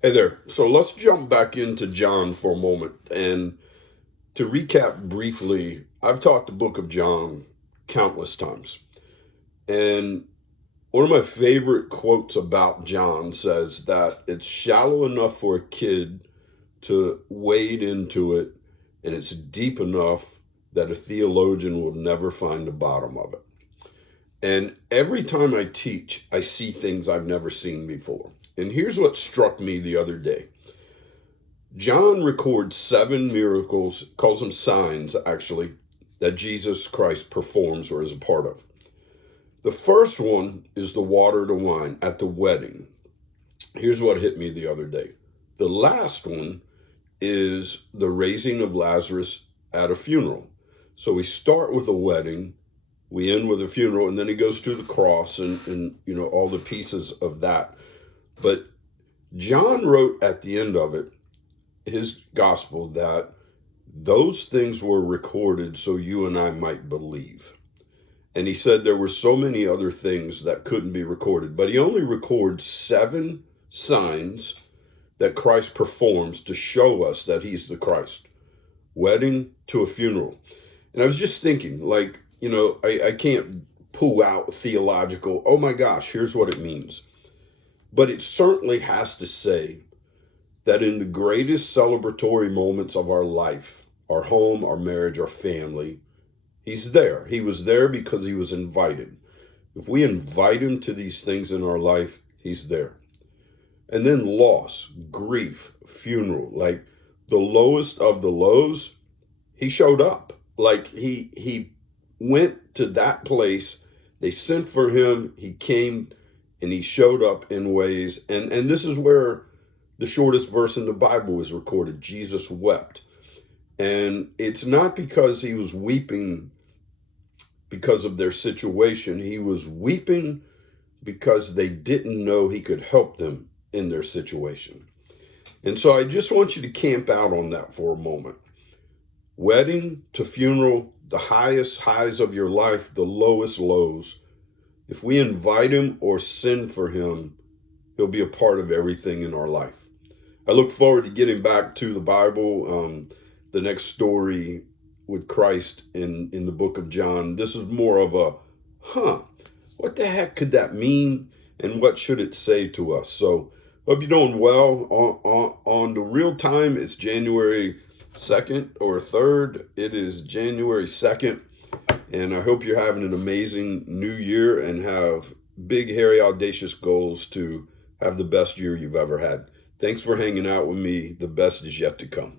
Hey there. So let's jump back into John for a moment. And to recap briefly, I've taught the book of John countless times. And one of my favorite quotes about John says that it's shallow enough for a kid to wade into it, and it's deep enough that a theologian will never find the bottom of it. And every time I teach, I see things I've never seen before. And here's what struck me the other day. John records 7 miracles, calls them signs actually, that Jesus Christ performs or is a part of. The first one is the water to wine at the wedding. Here's what hit me the other day. The last one is the raising of Lazarus at a funeral. So we start with a wedding, we end with a funeral, and then he goes to the cross and all the pieces of that. But John wrote at the end of it, his gospel, that those things were recorded so you and I might believe. And he said there were so many other things that couldn't be recorded, but he only records 7 signs that Christ performs to show us that he's the Christ. Wedding to a funeral. And I was just thinking, I can't pull out theological, oh my gosh, here's what it means. But it certainly has to say that in the greatest celebratory moments of our life, our home, our marriage, our family, he's there. He was there because he was invited. If we invite him to these things in our life, he's there. And then loss, grief, funeral, like the lowest of the lows, he showed up. Like he went to that place. They sent for him. He came and he showed up in ways. And this is where the shortest verse in the Bible is recorded. Jesus wept. And it's not because he was weeping because of their situation. He was weeping because they didn't know he could help them in their situation. And so I just want you to camp out on that for a moment. Wedding to funeral, the highest highs of your life, the lowest lows. If we invite him or send for him, he'll be a part of everything in our life. I look forward to getting back to the Bible, the next story with Christ in the book of John. This is more of a, what the heck could that mean? And what should it say to us? So hope you're doing well. On the real time, it's January 2nd or 3rd. It is January 2nd. And I hope you're having an amazing new year and have big, hairy, audacious goals to have the best year you've ever had. Thanks for hanging out with me. The best is yet to come.